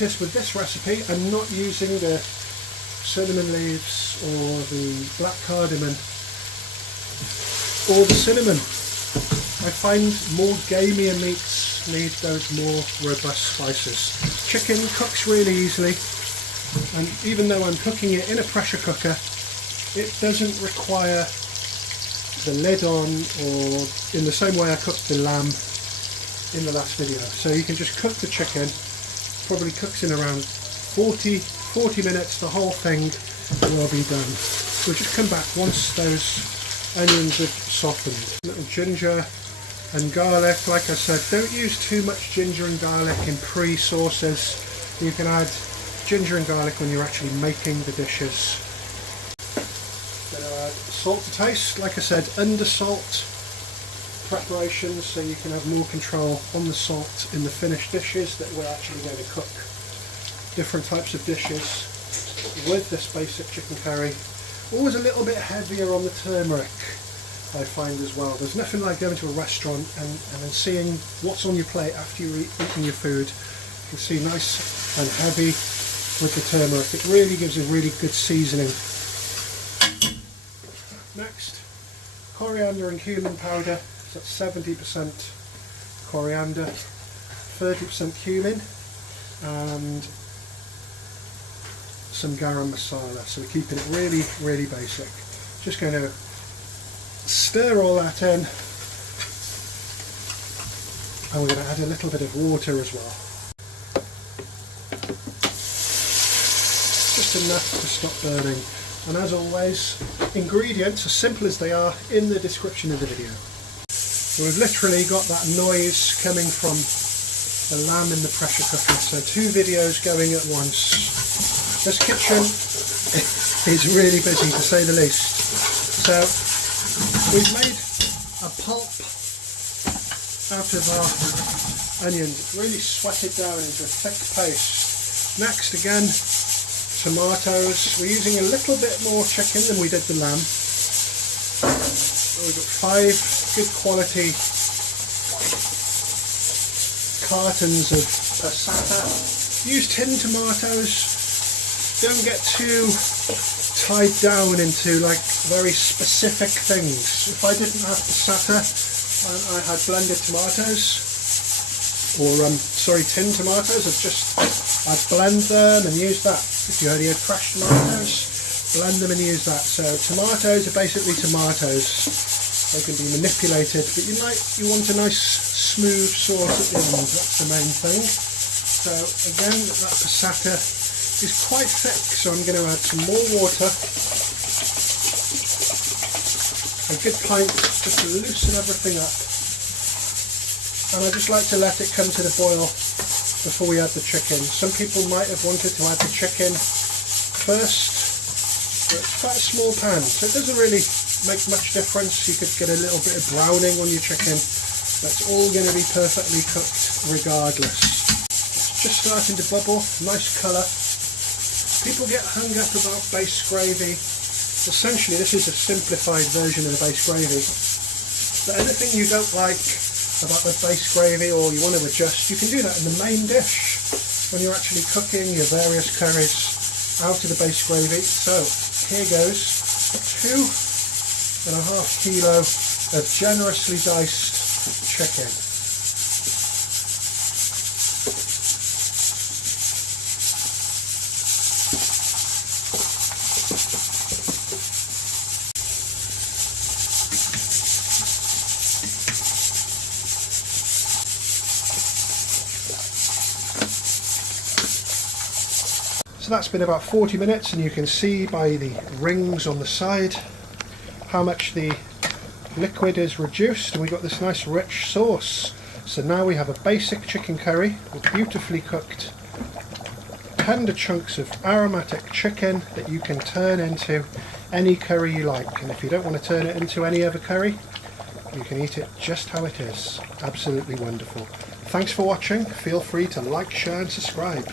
notice with this recipe I'm not using the cinnamon leaves or the black cardamom or the cinnamon. I find more gamier meats need those more robust spices. Chicken cooks really easily, and even though I'm cooking it in a pressure cooker, it doesn't require the lid on, or in the same way I cooked the lamb in the last video. So you can just cook the chicken, probably cooks in around 40 minutes, the whole thing will be done. We'll just come back once those onions have softened. Little ginger and garlic. Like I said, don't use too much ginger and garlic in pre-sauces. You can add ginger and garlic when you're actually making the dishes. Then I'll add salt to taste. Like I said, under salt preparations, so you can have more control on the salt in the finished dishes that we're actually going to cook. Different types of dishes with this basic chicken curry. Always a little bit heavier on the turmeric, I find as well. There's nothing like going to a restaurant and then seeing what's on your plate after you're eating your food. You can see nice and heavy with the turmeric. It really gives a really good seasoning. Next, coriander and cumin powder. So that's 70% coriander, 30% cumin, and some garam masala. So we're keeping it really, really basic. Just going to stir all that in, and we're going to add a little bit of water as well. Just enough to stop burning. And as always, ingredients, as simple as they are, in the description of the video. So we've literally got that noise coming from the lamb in the pressure cooker. So 2 videos going at once. This kitchen is really busy, to say the least. So we've made a pulp out of our onions, really sweat it down into a thick paste. Next, again, tomatoes. We're using a little bit more chicken than we did the lamb. So we've got 5 good quality cartons of pasatta. Use tin tomatoes. Don't get too tied down into like very specific things. If I didn't have passata and I had blended tomatoes, or tin tomatoes, I'd blend them and use that. If you only had crushed tomatoes, blend them and use that. So tomatoes are basically tomatoes. They can be manipulated, but you want a nice smooth sauce at the end. That's the main thing. So again, that passata is quite thick, so I'm going to add some more water, a good pint, just to loosen everything up. And I just like to let it come to the boil before we add the chicken. Some people might have wanted to add the chicken first, but it's quite a small pan, so it doesn't really make much difference. You could get a little bit of browning on your chicken. That's all going to be perfectly cooked regardless. It's just starting to bubble, nice colour. People get hung up about base gravy. Essentially, this is a simplified version of the base gravy. But anything you don't like about the base gravy, or you want to adjust, you can do that in the main dish when you're actually cooking your various curries out of the base gravy. So here goes 2.5 kilo of generously diced chicken. So that's been about 40 minutes, and you can see by the rings on the side how much the liquid is reduced, and we've got this nice rich sauce. So now we have a basic chicken curry with beautifully cooked tender chunks of aromatic chicken that you can turn into any curry you like. And if you don't want to turn it into any other curry, you can eat it just how it is. Absolutely wonderful. Thanks for watching. Feel free to like, share and subscribe.